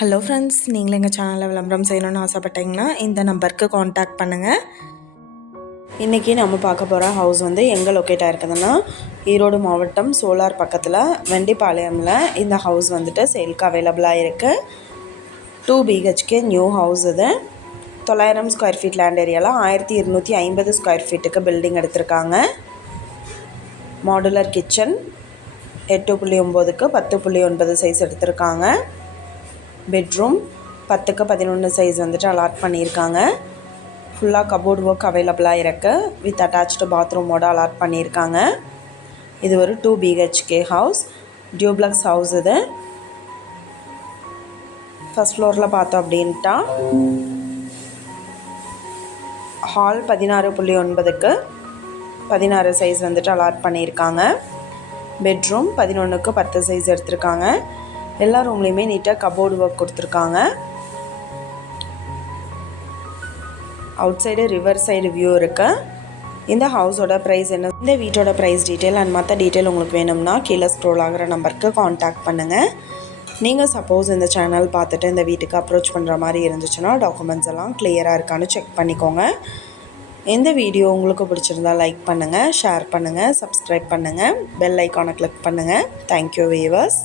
Hello friends, நீங்களும் எங்கள் சேனலில் விளம்பரம் செய்யணும்னு ஆசைப்பட்டீங்கன்னா இந்த நம்பருக்கு காண்டாக்ட் பண்ணுங்கள். இன்றைக்கி நம்ம பார்க்க போகிற ஹவுஸ் வந்து எங்கே லொக்கேட் ஆகிருக்குதுன்னா ஈரோடு மாவட்டம் சோலார் பக்கத்தில் வெண்டிப்பாளையமில் இந்த ஹவுஸ் வந்துட்டு சேல்க்கு அவைலபிளாக இருக்குது. 2 BHK நியூ ஹவுஸ். இது 900 ஸ்கொயர் ஃபீட் லேண்ட் ஏரியாவில் 1250 ஸ்கொயர் ஃபீட்டுக்கு பில்டிங் எடுத்திருக்காங்க. மாடுலர் கிச்சன் 8.9க்கு 10.9 சைஸ் எடுத்திருக்காங்க. பெட்ரூம் 10க்கு 11 சைஸ் வந்துட்டு அலாட் பண்ணியிருக்காங்க. ஃபுல்லாக கபோர்ட் ஒர்க் அவைலபிளாக இருக்குது. வித் அட்டாச்டு பாத்ரூமோடு அலாட் பண்ணியிருக்காங்க. இது ஒரு 2 BHK ஹவுஸ், டியூப்ளக்ஸ் ஹவுஸ். இது ஃபஸ்ட் ஃப்ளோரில் பார்த்தோம் அப்படின்ட்டா ஹால் 16.9க்கு 16 சைஸ் வந்துட்டு அலாட் பண்ணியிருக்காங்க. பெட்ரூம் 11க்கு 10 சைஸ் எடுத்திருக்காங்க. எல்லா ரூம்லேயுமே நீட்டாக கபோர்டு ஒர்க் கொடுத்துருக்காங்க. Out side river side view இருக்குது. இந்த ஹவுஸோட ப்ரைஸ் என்ன, இந்த வீட்டோட ப்ரைஸ் டீட்டெயில் அண்ட் மற்ற டீட்டெயில் உங்களுக்கு வேணும்னா கீழே ஸ்க்ரோல் ஆகிற நம்பருக்கு காண்டாக்ட் பண்ணுங்கள். நீங்கள் சப்போஸ் இந்த சேனல் பார்த்துட்டு இந்த வீட்டுக்கு அப்ரோச் பண்ணுற மாதிரி இருந்துச்சுன்னா டாக்குமெண்ட்ஸ் எல்லாம் கிளியராக இருக்கான்னு செக் பண்ணிக்கோங்க. இந்த வீடியோ உங்களுக்கு பிடிச்சிருந்தால் லைக் பண்ணுங்கள், ஷேர் பண்ணுங்கள், சப்ஸ்கிரைப் பண்ணுங்கள், பெல் ஐக்கானை கிளிக் பண்ணுங்கள். Thank you viewers.